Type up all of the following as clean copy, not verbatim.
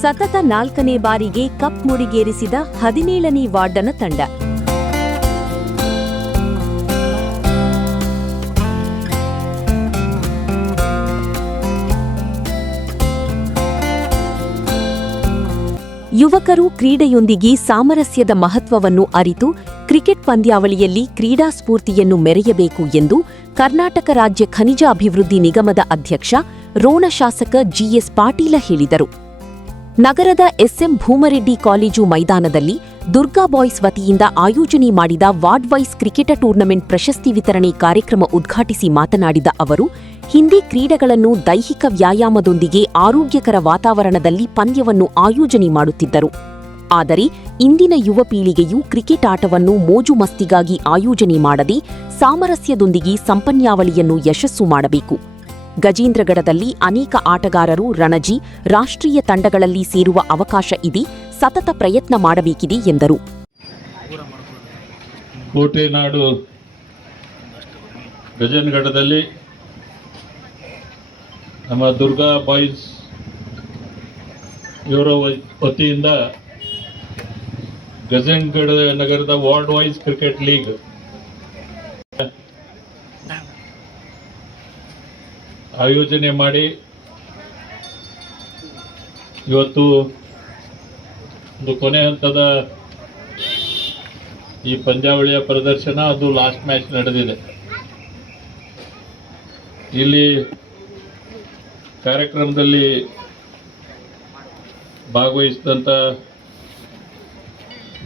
ಸತತ 4ನೇ ಬಾರಿಗೆ ಕಪ್ ಮುಡಿಗೇರಿಸಿದ 17ನೇ ವಾರ್ಡನ ತಂಡ. ಯುವಕರು ಕ್ರೀಡೆಯೊಂದಿಗೆ ಸಾಮರಸ್ಯದ ಮಹತ್ವವನ್ನು ಅರಿತು ಕ್ರಿಕೆಟ್ ಪಂದ್ಯಾವಳಿಯಲ್ಲಿ ಕ್ರೀಡಾ ಸ್ಫೂರ್ತಿಯನ್ನು ಮೆರೆಯಬೇಕು ಎಂದು ಕರ್ನಾಟಕ ರಾಜ್ಯ ಖನಿಜ ಅಭಿವೃದ್ಧಿ ನಿಗಮದ ಅಧ್ಯಕ್ಷ ರೋಣ ಶಾಸಕ ಜಿಎಸ್ ಪಾಟೀಲ ಹೇಳಿದರು. ನಗರದ ಎಸ್ಎಂ ಭೂಮರೆಡ್ಡಿ ಕಾಲೇಜು ಮೈದಾನದಲ್ಲಿ ದುರ್ಗಾ ಬಾಯ್ಸ್ ವತಿಯಿಂದ ಆಯೋಜನೆ ಮಾಡಿದ ವಾರ್ಡ್ ವೈಸ್ ಕ್ರಿಕೆಟ್ ಟೂರ್ನಮೆಂಟ್ ಪ್ರಶಸ್ತಿ ವಿತರಣೆ ಕಾರ್ಯಕ್ರಮ ಉದ್ಘಾಟಿಸಿ ಮಾತನಾಡಿದ ಅವರು, ಹಿಂದಿ ಕ್ರೀಡೆಗಳನ್ನು ದೈಹಿಕ ವ್ಯಾಯಾಮದೊಂದಿಗೆ ಆರೋಗ್ಯಕರ ವಾತಾವರಣದಲ್ಲಿ ಪಂದ್ಯವನ್ನು ಆಯೋಜನೆ ಮಾಡುತ್ತಿದ್ದರು. ಆದರೆ ಇಂದಿನ ಯುವ ಪೀಳಿಗೆಯು ಕ್ರಿಕೆಟ್ ಆಟವನ್ನು ಮೋಜು ಮಸ್ತಿಗಾಗಿ ಆಯೋಜನೆ ಮಾಡದೆ ಸಾಮರಸ್ಯದೊಂದಿಗೆ ಸಂಪನ್ಯಾವಳಿಯನ್ನು ಯಶಸ್ಸು ಮಾಡಬೇಕು. ಗಜೇಂದ್ರಗಢದಲ್ಲಿ ಅನೇಕ ಆಟಗಾರರು ರಣಜಿ, ರಾಷ್ಟ್ರೀಯ ತಂಡಗಳಲ್ಲಿ ಸೇರುವ ಅವಕಾಶ ಇದೆ, ಸತತ ಪ್ರಯತ್ನ ಮಾಡಬೇಕಿದೆ ಎಂದರು. ಕೋಟೆನಾಡು ಗಜೇಂದ್ರಗಢದಲ್ಲಿ ನಮ್ಮ ದುರ್ಗಾ ಬಾಯ್ಸ್ ಇವರ ವತಿಯಿಂದ ಗಜೇಂದ್ರಗಢ ನಗರದ ವಾರ್ಡ್ ವೈಸ್ ಕ್ರಿಕೆಟ್ ಲೀಗ್ ಆಯೋಜನೆ ಮಾಡಿ ಇವತ್ತು ಒಂದು ಕೊನೆ ಹಂತದ ಈ ಪಂದ್ಯಾವಳಿಯ ಪ್ರದರ್ಶನ, ಅದು ಲಾಸ್ಟ್ ಮ್ಯಾಚ್ ನಡೆದಿದೆ. ಇಲ್ಲಿ ಕಾರ್ಯಕ್ರಮದಲ್ಲಿ ಭಾಗವಹಿಸಿದಂಥ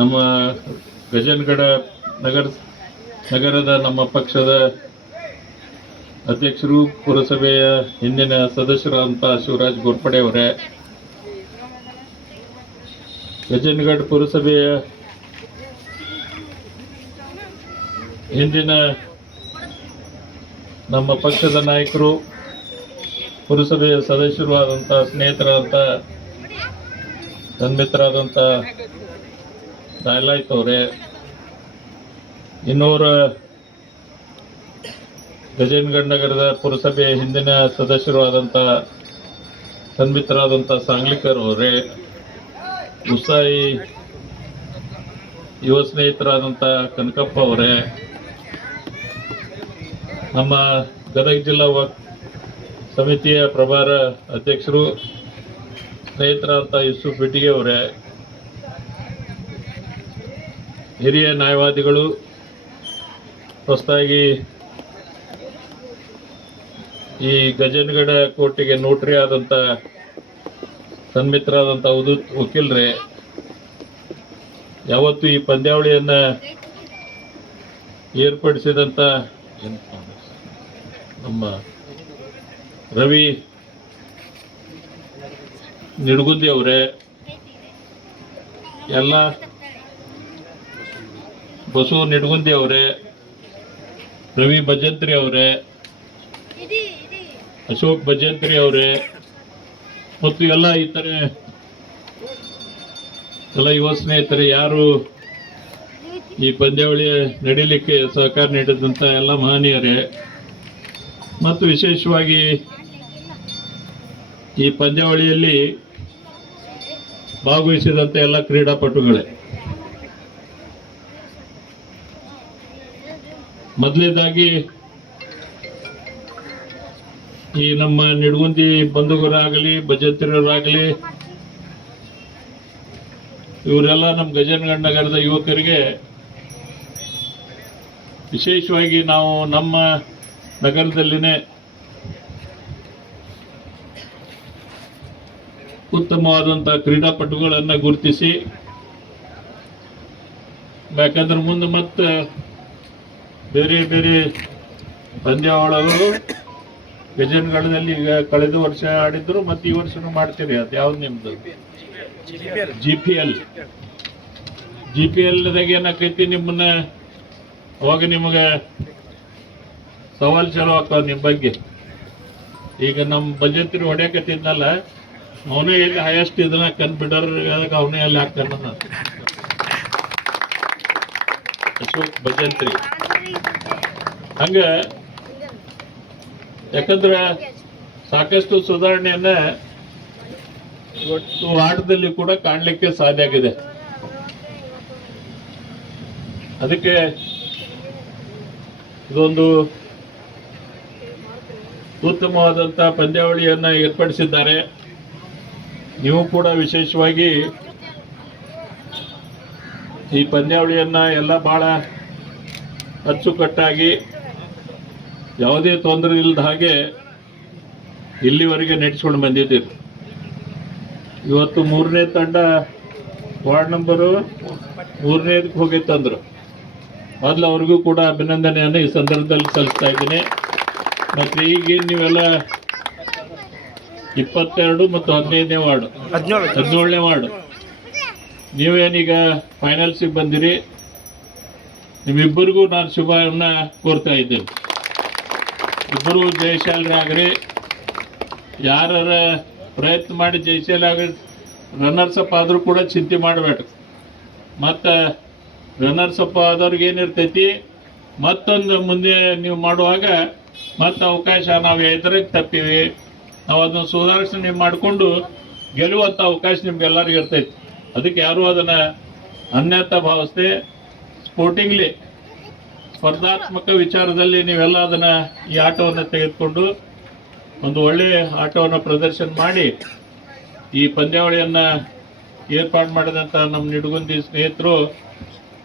ನಮ್ಮ ಗಜೇಂದ್ರಗಢ ನಗರದ ನಮ್ಮ ಪಕ್ಷದ ಅಧ್ಯಕ್ಷರು, ಪುರಸಭೆಯ ಹಿಂದಿನ ಸದಸ್ಯರಾದಂಥ ಶಿವರಾಜ್ ಗೋರ್ಪಡೆ ಅವರೇ, ಗಜೇಂದ್ರಗಢ ಪುರಸಭೆಯ ಹಿಂದಿನ ನಮ್ಮ ಪಕ್ಷದ ನಾಯಕರು, ಪುರಸಭೆಯ ಸದಸ್ಯರು ಆದಂಥ ಸ್ನೇಹಿತರಾದಂಥ ತನ್ಮಿತರಾದಂಥ ದಾಯಲಾಯ್ತ್ ಅವರೇ, ಇನ್ನೂರ ಗಜೇಂದ್ರಗಢ ನಗರದ ಪುರಸಭೆಯ ಹಿಂದಿನ ಸದಸ್ಯರು ಆದಂಥ ತನ್ಮಿತರಾದಂಥ ಸಾಂಗ್ಲಿಕರ್ ಅವರೇ, ಉಸಾಯಿ ಯುವ ಸ್ನೇಹಿತರಾದಂಥ ಕನಕಪ್ಪ ಅವರೇ, ನಮ್ಮ ಗದಗ ಜಿಲ್ಲಾ ಸಮಿತಿಯ ಪ್ರಭಾರ ಅಧ್ಯಕ್ಷರು ಸ್ನೇಹಿತರಾದಂಥ ಯೂಸುಫ್ ಬಿಟ್ಟಿಗೆ ಅವರೇ, ಹಿರಿಯ ನ್ಯಾಯವಾದಿಗಳು, ಹೊಸದಾಗಿ ಈ ಗಜೇಂದ್ರಗಢ ಕೋರ್ಟಿಗೆ ನೋಟ್ರಿ ಆದಂಥ ಸನ್ಮಿತರಾದಂಥ ವಕೀಲರೇ, ಯಾವತ್ತು ಈ ಪಂದ್ಯಾವಳಿಯನ್ನು ಏರ್ಪಡಿಸಿದಂಥ ನಮ್ಮ ರವಿ ನಿಡಗುಂದಿ ಅವರೇ, ಎಲ್ಲ ಬಸು ನಿಡಗುಂದಿ ಅವರೇ, ರವಿ ಭಜಂತ್ರಿ ಅವರೇ, ಅಶೋಕ್ ಭಜಂತ್ರಿ ಅವರೇ, ಮತ್ತು ಎಲ್ಲ ಇತರೆ ಎಲ್ಲ ಯುವ ಸ್ನೇಹಿತರೆ, ಯಾರು ಈ ಪಂದ್ಯಾವಳಿ ನಡೀಲಿಕ್ಕೆ ಸಹಕಾರ ನೀಡಿದಂಥ ಎಲ್ಲ ಮಹನೀಯರೇ, ಮತ್ತು ವಿಶೇಷವಾಗಿ ಈ ಪಂದ್ಯಾವಳಿಯಲ್ಲಿ ಭಾಗವಹಿಸಿದಂಥ ಎಲ್ಲ ಕ್ರೀಡಾಪಟುಗಳೇ, ಮೊದಲನೇದಾಗಿ ಈ ನಮ್ಮ ನಿಡಗುಂದಿ ಬಂಧುಗಳಾಗಲಿ, ಭಜಂತ್ರಿಯವರಾಗಲಿ, ಇವರೆಲ್ಲ ನಮ್ಮ ಗಜೇಂದ್ರಗಢ ನಗರದ ಯುವಕರಿಗೆ ವಿಶೇಷವಾಗಿ ನಾವು ನಮ್ಮ ನಗರದಲ್ಲಿನೇ ಉತ್ತಮವಾದಂಥ ಕ್ರೀಡಾಪಟುಗಳನ್ನು ಗುರುತಿಸಿ, ಯಾಕಂದ್ರೆ ಮುಂದೆ ಮತ್ತೆ ಬೇರೆ ಬೇರೆ ಪಂದ್ಯಾವಳಿಗಳು ಗಜೇಂದ್ರಗಢದಲ್ಲಿ ಈಗ ಕಳೆದ ವರ್ಷ ಆಡಿದ್ರು, ಮತ್ತು ಈ ವರ್ಷನೂ ಮಾಡ್ತೀರಿ. ಅದು ಯಾವ್ದು ನಿಮ್ದು? GPL ಏನಾಕೈತಿ, ನಿಮ್ಮನ್ನ ಅವಾಗ ನಿಮಗೆ ಸವಾಲು ಚಾಲು ಆಗ್ತಾವ ನಿಮ್ಮ ಬಗ್ಗೆ. ಈಗ ನಮ್ಮ ಭಜಂತ್ರಿ ಹೊಡ್ಯಾಕತ್ತಿದ್ನಲ್ಲ, ಅವನೇ ಎಲ್ಲಿ ಹೈಯೆಸ್ಟ್ ಇದನ್ನ ಕನ್ಫಿಡರ್ ಅವನೇ ಅಲ್ಲಿ ಹಾಕ್ತಾನ. ಅಶೋಕ್ ಭಜಂತ್ರಿ ಹಂಗ, ಯಾಕಂದ್ರೆ ಸಾಕಷ್ಟು ಸುಧಾರಣೆಯನ್ನ ಇವತ್ತು ಆಟದಲ್ಲಿ ಕೂಡ ಕಾಣಲಿಕ್ಕೆ ಸಾಧ್ಯ ಆಗಿದೆ. ಅದಕ್ಕೆ ಇದೊಂದು ಉತ್ತಮವಾದಂಥ ಪಂದ್ಯಾವಳಿಯನ್ನ ಏರ್ಪಡಿಸಿದ್ದಾರೆ. ನೀವು ಕೂಡ ವಿಶೇಷವಾಗಿ ಈ ಪಂದ್ಯಾವಳಿಯನ್ನ ಎಲ್ಲ ಬಹಳ ಅಚ್ಚುಕಟ್ಟಾಗಿ ಯಾವುದೇ ತೊಂದರೆ ಇಲ್ಲದ ಹಾಗೆ ಇಲ್ಲಿವರೆಗೆ ನಡೆಸ್ಕೊಂಡು ಬಂದಿದ್ದೀರಿ. ಇವತ್ತು 3ನೇ ತಂಡ ವಾರ್ಡ್ ನಂಬರು 3ನೇದಕ್ಕೆ ಹೋಗಿತ್ತಂದ್ರು. ಮೊದಲು ಅವ್ರಿಗೂ ಕೂಡ ಅಭಿನಂದನೆಯನ್ನು ಈ ಸಂದರ್ಭದಲ್ಲಿ ಸಲ್ಲಿಸ್ತಾ ಇದ್ದೀನಿ. ಮತ್ತು ಈಗೇನು ನೀವೆಲ್ಲ 22 ಮತ್ತು 15ನೇ ವಾರ್ಡ್ 17ನೇ ವಾರ್ಡ್ ನೀವೇನೀಗ ಫೈನಲ್ಸಿಗೆ ಬಂದಿರಿ. ನಿಮ್ಮಿಬ್ಬರಿಗೂ ನಾನು ಶುಭವನ್ನ ಕೋರ್ತಾ ಇದ್ದೇನೆ. ಇಬ್ಬರು ಜಯಶಾಲರಾಗ್ರಿ. ಯಾರ ಪ್ರಯತ್ನ ಮಾಡಿ ಜಯಶಾಲಾಗ ರನ್ನರ್ಸ್ ಅಪ್ ಆದರೂ ಕೂಡ ಚಿಂತೆ ಮಾಡಬೇಡ. ಮತ್ತು ರನ್ನರ್ಸ್ ಅಪ್ ಆದವ್ರಿಗೆ ಏನಿರ್ತೈತಿ ಮತ್ತೊಂದು ಮುಂದೆ ನೀವು ಮಾಡುವಾಗ ಮತ್ತೆ ಅವಕಾಶ ನಾವು ಎದುರಿಗೆ ತಪ್ಪಿವಿ, ನಾವು ಅದನ್ನು ಸುಧಾರಣೆ ಮಾಡಿಕೊಂಡು ಗೆಲ್ಲುವಂಥ ಅವಕಾಶ ನಿಮ್ಗೆಲ್ಲರಿಗೂ ಇರ್ತೈತಿ. ಅದಕ್ಕೆ ಯಾರೂ ಅದನ್ನು ಅನ್ಯತಾ ಭಾವಿಸ್ದೆ ಸ್ಪೋರ್ಟಿಂಗ್ಲಿ ಸ್ಪರ್ಧಾತ್ಮಕ ವಿಚಾರದಲ್ಲಿ ನೀವೆಲ್ಲ ಅದನ್ನು ಈ ಆಟವನ್ನು ತೆಗೆದುಕೊಂಡು ಒಂದು ಒಳ್ಳೆಯ ಆಟವನ್ನು ಪ್ರದರ್ಶನ ಮಾಡಿ ಈ ಪಂದ್ಯಾವಳಿಯನ್ನು ಏರ್ಪಾಡು ಮಾಡಿದಂಥ ನಮ್ಮ ನಿಡಗುಂದಿ ಸ್ನೇಹಿತರು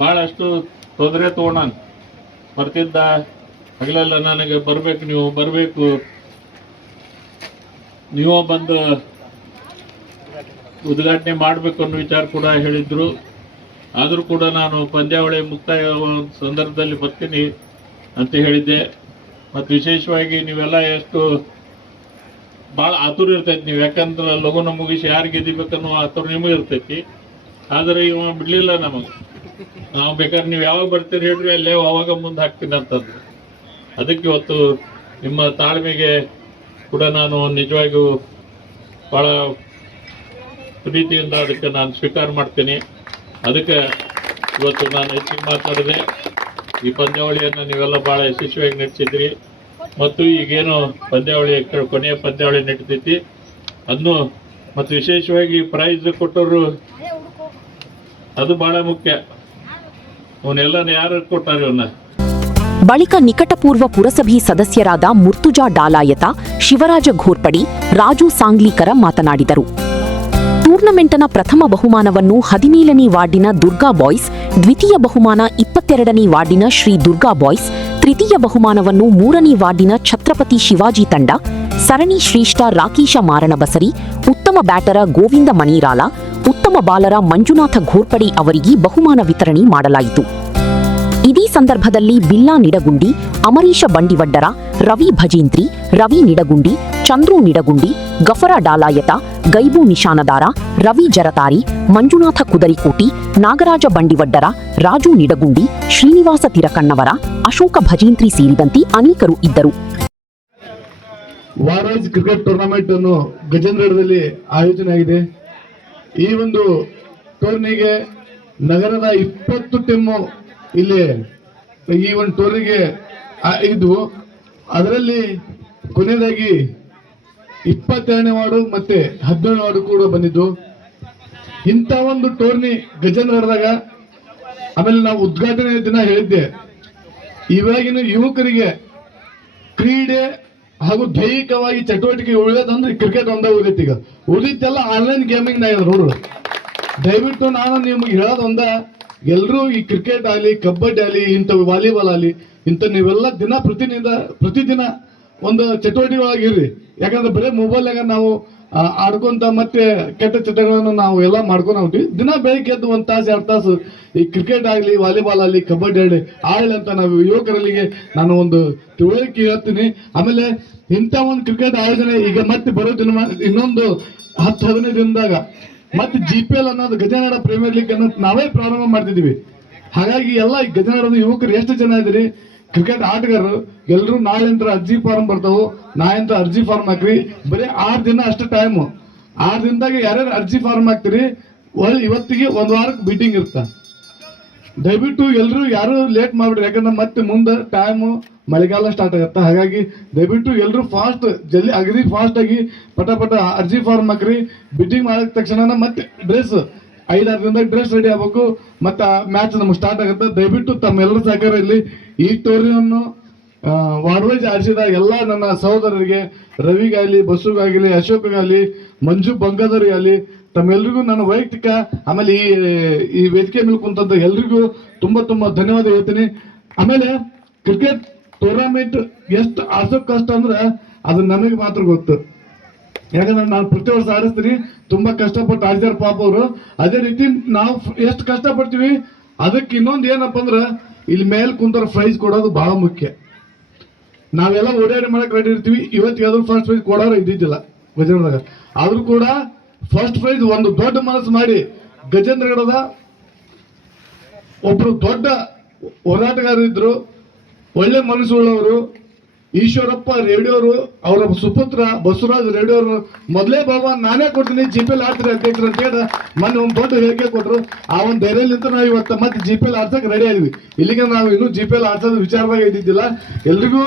ಭಾಳಷ್ಟು ತೊಂದರೆ ತೊಗೊಂಡು ಬರ್ತಿದ್ದ ಹಗಲೆಲ್ಲ ನನಗೆ ಬರಬೇಕು, ನೀವು ಬರಬೇಕು, ನೀವು ಬಂದು ಉದ್ಘಾಟನೆ ಮಾಡಬೇಕು ಅನ್ನೋ ವಿಚಾರ ಕೂಡ ಹೇಳಿದ್ರು. ಆದರೂ ಕೂಡ ನಾನು ಪಂದ್ಯಾವಳಿ ಮುಕ್ತಾಯ ಸಂದರ್ಭದಲ್ಲಿ ಬರ್ತೀನಿ ಅಂತ ಹೇಳಿದ್ದೆ. ಮತ್ತು ವಿಶೇಷವಾಗಿ ನೀವೆಲ್ಲ ಎಷ್ಟು ಭಾಳ ಆತುರ ಇರ್ತೈತಿ ನೀವು, ಯಾಕಂದ್ರೆ ಲಘುನ ಮುಗಿಸಿ ಯಾರು ಗೆದಿಬೇಕನ್ನೋ ಆತುರ ನಿಮಗೆ ಇರ್ತೈತಿ. ಆದರೆ ಇವ ಬಿಡಲಿಲ್ಲ ನಮಗೆ. ನಾವು ಬೇಕಾದ್ರೆ ನೀವು ಯಾವಾಗ ಬರ್ತೀರಿ ಹೇಳ್ರಿ, ಅಲ್ಲೇ ಅವಾಗ ಮುಂದೆ ಹಾಕ್ತೀನಿ ಅಂತಂದ್ರು. ಅದಕ್ಕೆ ಇವತ್ತು ನಿಮ್ಮ ತಾಳ್ಮೆಗೆ ಕೂಡ ನಾನು ನಿಜವಾಗಿಯೂ ಭಾಳ ಪ್ರೀತಿಯಿಂದ ಅದಕ್ಕೆ ನಾನು ಸ್ವೀಕಾರ ಮಾಡ್ತೀನಿ. ಅದಕ್ಕೆ ಇವತ್ತು ನಾನು ಹೆಚ್ಚಿಗೆ ಮಾತಾಡಿದೆ. ಈ ಪಂದ್ಯಾವಳಿಯನ್ನು ನೀವೆಲ್ಲ ಭಾಳ ಯಶಸ್ವಿಯಾಗಿ ನಡೆಸಿದ್ರಿ. ಮತ್ತು ಈಗೇನು ಪಂದ್ಯಾವಳಿ ಕೊನೆಯ ಪಂದ್ಯಾವಳಿ ನಡೀತೈತಿ ಅದನ್ನು ಮತ್ತು ವಿಶೇಷವಾಗಿ ಪ್ರೈಸ್ ಕೊಟ್ಟವರು ಅದು ಭಾಳ ಮುಖ್ಯ. ಅವನ್ನೆಲ್ಲ ಯಾರು ಕೊಟ್ಟಾರೆ ಅವನ್ನ. ಬಳಿಕ ನಿಕಟಪೂರ್ವ ಪುರಸಭೆ ಸದಸ್ಯರಾದ ಮುರ್ತುಜಾ ಡಾಲಾಯತ, ಶಿವರಾಜ ಘೋರ್ಪಡಿ, ರಾಜು ಸಾಂಗ್ಲಿಕರ ಮಾತನಾಡಿದರು. ಟೂರ್ನಮೆಂಟ್ನ ಪ್ರಥಮ ಬಹುಮಾನವನ್ನು 17ನೇ ವಾರ್ಡಿನ ದುರ್ಗಾ ಬಾಯ್ಸ್, ದ್ವಿತೀಯ ಬಹುಮಾನ 22ನೇ ವಾರ್ಡಿನ ಶ್ರೀ ದುರ್ಗಾ ಬಾಯ್ಸ್, ತೃತೀಯ ಬಹುಮಾನವನ್ನು 3ನೇ ವಾರ್ಡಿನ ಛತ್ರಪತಿ ಶಿವಾಜಿ ತಂಡ, ಸರಣಿ ಶ್ರೇಷ್ಠ ರಾಕೇಶ ಮಾರಣಬಸರಿ, ಉತ್ತಮ ಬ್ಯಾಟರ ಗೋವಿಂದ ಮಣೀರಾಲ, ಉತ್ತಮ ಬಾಲರ ಮಂಜುನಾಥ ಘೋರ್ಪಡೆ ಅವರಿಗೆ ಬಹುಮಾನ ವಿತರಣೆ ಮಾಡಲಾಯಿತು. ಇದೇ ಸಂದರ್ಭದಲ್ಲಿ ಬಿಲ್ಲಾ ನಿಡಗುಂಡಿ, ಅಮರೀಶ ಬಂಡಿವಡ್ಡರ, ರವಿ ಭಜೇಂದ್ರಿ, ರವಿ ನಿಡಗುಂಡಿ, ಚಂದ್ರು ನಿಡಗುಂಡಿ, ಗಫರ ಡಾಲಾಯತ, ಗೈಬು ನಿಶಾನದಾರ, ರವಿ ಜರತಾರಿ, ಮಂಜುನಾಥ ಕುದರಿಕೋಟಿ, ನಾಗರಾಜ ಬಂಡಿವಡ್ಡರ, ರಾಜು ನಿಡಗುಂಡಿ, ಶ್ರೀನಿವಾಸ ತಿರಕಣ್ಣವರ, ಅಶೋಕ ಭಜೇಂದ್ರಿ ಸೇರಿದಂತೆ ಅನೇಕರು ಇದ್ದರು. ವಾರಾಜ್ ಕ್ರಿಕೆಟ್ ಟೂರ್ನಮೆಂಟ್ ಅನ್ನು ಗಜೇಂದ್ರಗಢದಲ್ಲಿ ಆಯೋಜನೆ ಆಗಿದೆ. ಈ ಒಂದು ಟೂರ್ನಿಗೆ ನಗರದ 20 ಟೀಮು ಇಲ್ಲಿ ಈ ಒಂದು ಟೂರ್ನಿಗೆ ಇದ್ವು. ಅದರಲ್ಲಿ ಕೊನೆಯದಾಗಿ 22ನೇ ವಾರ್ಡು ಮತ್ತೆ 17ನೇ ವಾರ್ಡು ಕೂಡ ಬಂದಿದ್ದು. ಇಂಥ ಒಂದು ಟೂರ್ನಿ ಗಜೇಂದ್ರಗಢದಾಗ ಆಮೇಲೆ ನಾವು ಉದ್ಘಾಟನೆ ದಿನ ಹೇಳಿದ್ದೆ, ಇವಾಗಿನ ಯುವಕರಿಗೆ ಕ್ರೀಡೆ ಹಾಗೂ ದೈಹಿಕವಾಗಿ ಚಟುವಟಿಕೆ ಉಳಿಯೋದಂದ್ರೆ ಕ್ರಿಕೆಟ್ ಒಂದೇ ಉಳಿದೈತಿ. ಈಗ ಉಳಿದೆಲ್ಲ ಆನ್ಲೈನ್ ಗೇಮಿಂಗ್ ನಾಗ ನೋಡ್ರು. ದಯವಿಟ್ಟು ನಾನು ನಿಮಗೆ ಹೇಳೋದೊಂದ, ಎಲ್ಲರೂ ಈ ಕ್ರಿಕೆಟ್ ಆಗಲಿ, ಕಬಡ್ಡಿ ಆಗಲಿ, ಇಂಥ ವಾಲಿಬಾಲ್ ಆಗಲಿ, ಇಂಥ ನೀವೆಲ್ಲ ಪ್ರತಿದಿನ ಒಂದು ಚಟುವಟಿಕೆ ಒಳಗಿರ್ರಿ. ಯಾಕಂದ್ರೆ ಬರೀ ಮೊಬೈಲ್ನಾಗ ನಾವು ಆಡ್ಕೊಂತ ಮತ್ತೆ ಕೆಟ್ಟ ಚಟಗಳನ್ನು ನಾವು ಎಲ್ಲ ಮಾಡ್ಕೊಂಡು ಹೋಗ್ತೀವಿ. ದಿನ ಬೆಳಿಗ್ಗೆ ಎದ್ದು 1 ತಾಸು 2 ತಾಸು ಈ ಕ್ರಿಕೆಟ್ ಆಗಲಿ, ವಾಲಿಬಾಲ್ ಆಗಲಿ, ಕಬಡ್ಡಿ ಆಡಲಿ ಅಂತ ನಾವು ಯುವಕರಲ್ಲಿಗೆ ನಾನು ಒಂದು ತಿಳುವಳಿಕೆ ಹೇಳ್ತೀನಿ. ಆಮೇಲೆ ಇಂಥ ಒಂದು ಕ್ರಿಕೆಟ್ ಆಯೋಜನೆ ಈಗ ಮತ್ತೆ ಬರೋ ದಿನ ಇನ್ನೊಂದು 10-15 ದಿನದಾಗ ಮತ್ತೆ GPL ಅನ್ನೋದು ಗಜೇಂದ್ರಗಢ ಪ್ರೀಮಿಯರ್ ಲೀಗ್ ಅನ್ನೋದು ನಾವೇ ಪ್ರಾರಂಭ ಮಾಡ್ತಿದೀವಿ. ಹಾಗಾಗಿ ಎಲ್ಲ ಗಜೇಂದ್ರಗಢದ ಯುವಕರು ಎಷ್ಟು ಜನ ಇದ್ರಿ ಕ್ರಿಕೆಟ್ ಆಟಗಾರರು ಎಲ್ಲರೂ ನಾಳೆಂತ ಅರ್ಜಿ ಫಾರ್ಮ್ ಬರ್ತಾವು. ನಾಳೆಂತ ಅರ್ಜಿ ಫಾರ್ಮ್ ಹಾಕ್ರಿ. ಬರೀ 6 ದಿನ ಅಷ್ಟು ಟೈಮು. 6 ದಿನದಾಗ ಯಾರ್ಯಾರು ಅರ್ಜಿ ಫಾರ್ಮ್ ಹಾಕ್ತಿರಿ ಇವತ್ತಿಗೆ 1 ವಾರಕ್ಕೆ ಮೀಟಿಂಗ್ ಇರ್ತ. ದಯವಿಟ್ಟು ಎಲ್ಲರೂ ಯಾರು ಲೇಟ್ ಮಾಡ್ಬಿಡ್ರಿ. ಯಾಕಂದ್ರೆ ಮತ್ತೆ ಮುಂದೆ ಟೈಮು ಮಳೆಗಾಲ ಸ್ಟಾರ್ಟ್ ಆಗುತ್ತೆ. ಹಾಗಾಗಿ ದಯವಿಟ್ಟು ಎಲ್ಲರೂ ಜಲ್ದಿ ಅಗದಿ ಫಾಸ್ಟ್ ಆಗಿ ಪಟ ಅರ್ಜಿ ಫಾರ್ಮ್ ಹಾಕ್ರಿ. ಬಿಟ್ಟಿಂಗ್ ಮಾಡಿದ ತಕ್ಷಣ ಮತ್ತೆ ಡ್ರೆಸ್ 5-6 ದಿನದಾಗ ಡ್ರೆಸ್ ರೆಡಿ ಆಗ್ಬೇಕು. ಮತ್ತೆ ಮ್ಯಾಚ್ ನಮ್ಗೆ ಸ್ಟಾರ್ಟ್ ಆಗುತ್ತೆ. ದಯವಿಟ್ಟು ತಮ್ಮೆಲ್ಲರ ಸಹಕಾರ ಇಲ್ಲಿ ಈ ಟೂರ್ನಿಯನ್ನು ವಾರ್ವೈಸ್ ಆಡಿಸಿದ ಎಲ್ಲ ನನ್ನ ಸಹೋದರರಿಗೆ, ರವಿಗಾಗಲಿ, ಬಸ್ಸುಗಾಗಲಿ, ಅಶೋಕ್ಗಾಗಲಿ, ಮಂಜು ಬಂಗಾದವ್ರಿಗಾಗಲಿ, ತಮ್ಮೆಲ್ರಿಗೂ ನನ್ನ ವೈಯಕ್ತಿಕ ಆಮೇಲೆ ಈ ವೇದಿಕೆ ಮೇಲೆ ಕುಂತಂತ ಎಲ್ರಿಗೂ ತುಂಬಾ ಧನ್ಯವಾದ ಹೇಳ್ತೀನಿ. ಆಮೇಲೆ ಕ್ರಿಕೆಟ್ ಟೂರ್ನಮೆಂಟ್ ಎಷ್ಟು ಆಡ್ಸೋಕ್ ಕಷ್ಟ ಅಂದ್ರೆ ಅದು ನನಗೆ ಮಾತ್ರ ಗೊತ್ತು. ಯಾಕಂದ್ರೆ ನಾನು ಪ್ರತಿ ವರ್ಷ ಆಡಿಸ್ತೀನಿ, ತುಂಬಾ ಕಷ್ಟಪಟ್ಟು ಆಡಿದಾರ ಪಾಪ ಅವರು. ಅದೇ ರೀತಿ ನಾವು ಎಷ್ಟು ಕಷ್ಟಪಡ್ತೀವಿ ಅದಕ್ಕೆ ಇನ್ನೊಂದು ಏನಪ್ಪ ಅಂದ್ರೆ ಇಲ್ಲಿ ಮೇಲೆ ಕುಂತವ್ರ ಪ್ರೈಸ್ ಕೊಡೋದು ಬಹಳ ಮುಖ್ಯ. ನಾವೆಲ್ಲ ಓಡಾಡಿ ಮಾಡಕ್ ರೆಡಿ ಇರ್ತೀವಿ. ಇವತ್ತು ಯಾವ್ದು ಫಸ್ಟ್ ಪ್ರೈಸ್ ಕೊಡೋರು ಇದ್ದಿದ್ದಿಲ್ಲ ಗಜೇಂದ್ರದಾಗ. ಆದ್ರೂ ಕೂಡ ಫಸ್ಟ್ ಪ್ರೈಸ್ ಒಂದು ದೊಡ್ಡ ಮನಸ್ಸು ಮಾಡಿ ಗಜೇಂದ್ರಗಡದ ಒಬ್ರು ದೊಡ್ಡ ಹೋರಾಟಗಾರರು ಇದ್ರು, ಒಳ್ಳೆ ಮನಸ್ಸುಳ್ಳವರು, ಈಶ್ವರಪ್ಪ ರೇಡಿಯೋರು, ಅವರ ಸುಪುತ್ರ ಬಸವರಾಜ್ ರೇಡಿಯೋರು ಮೊದಲೇ ಬಾಬಾ ನಾನೇ ಕೊಡ್ತೀನಿ ಜಿಪಿಎಲ್ ಆಡ್ತೀರಿ ಅಧ್ಯಕ್ಷರು ಅಂತ ಹೇಳಿ ಮೊನ್ನೆ ಒಂದು ದೊಡ್ಡ ಹೇಳಿಕೆ ಕೊಟ್ಟರು. ಆ ಒಂದು ಧೈರ್ಯಲಿಂತ ನಾವು ಇವತ್ತು ಮತ್ತೆ ಜಿಪಿಎಲ್ ಆಡ್ಸಕ್ ರೆಡಿ ಆದ್ವಿ. ಇಲ್ಲಿಗೆ ನಾವು ಇನ್ನೂ ಜಿಪಿಎಲ್ ಆಡ್ಸೋದು ವಿಚಾರವಾಗಿ ಇದ್ದಿದ್ದಿಲ್ಲ. ಎಲ್ರಿಗೂ